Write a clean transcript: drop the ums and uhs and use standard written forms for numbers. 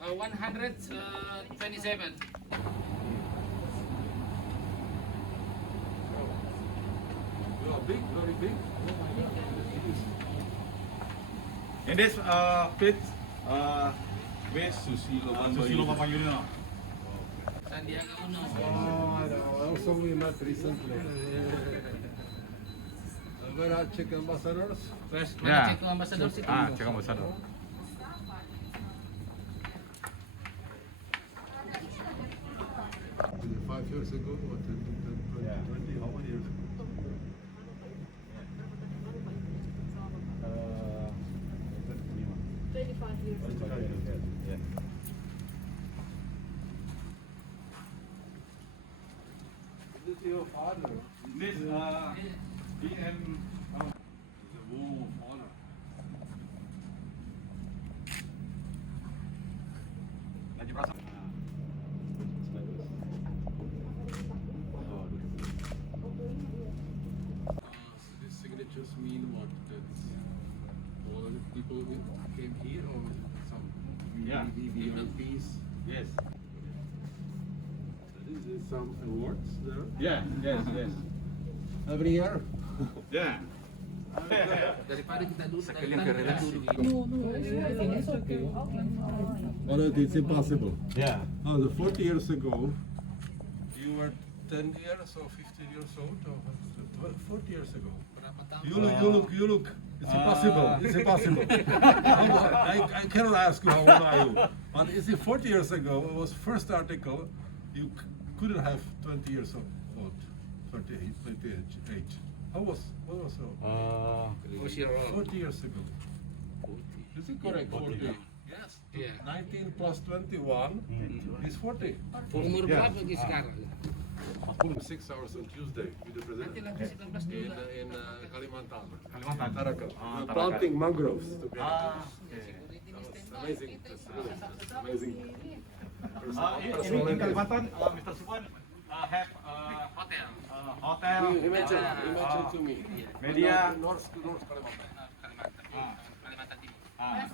127. Big, very big. In this pit, with Susilo Bambang. Sandiaga Uno. Oh, no. Also we met recently. Where are Czech ambassadors? First, Yeah. Czech Ambassador City. Check ambassador. 5 years ago, or 20, how many years ago? This is your father. This he and the war father. Lagi perasaan. These signatures mean what? That all the people who came here, or some Yeah. VIPs? Yes. Is there some awards there? Yeah. Yes. Every year? Yeah. Daripada kita dulu, Sekalian ke relasi. Oh, no, it's impossible. Yeah. Oh, the 40 years ago, you were 10 years or 15 years old, or 40 years ago. berapa tahun? You look. It's impossible. It's impossible. I cannot ask you how old are you. But is it 40 years ago? It was first article. You couldn't have 20 years old. 28 age. What was so? What's your role? 40 years ago. Is it correct? 40. Yes. Yeah. 19 plus 21 is 40. Umur berapa ini sekarang? 6 hours on Tuesday with the Nanti president lagi 19 juga. in Kalimantan. Kalimantan. Tarakan. Ah, We're Tarakan. planting mangroves together. Okay. That was amazing. That's really amazing. In Kalimantan, Mr. Subhan have Hotel. hotel. He mentioned to me. Media. North Kalimantan. Kalimantan. Kalimantan Timur. Ah.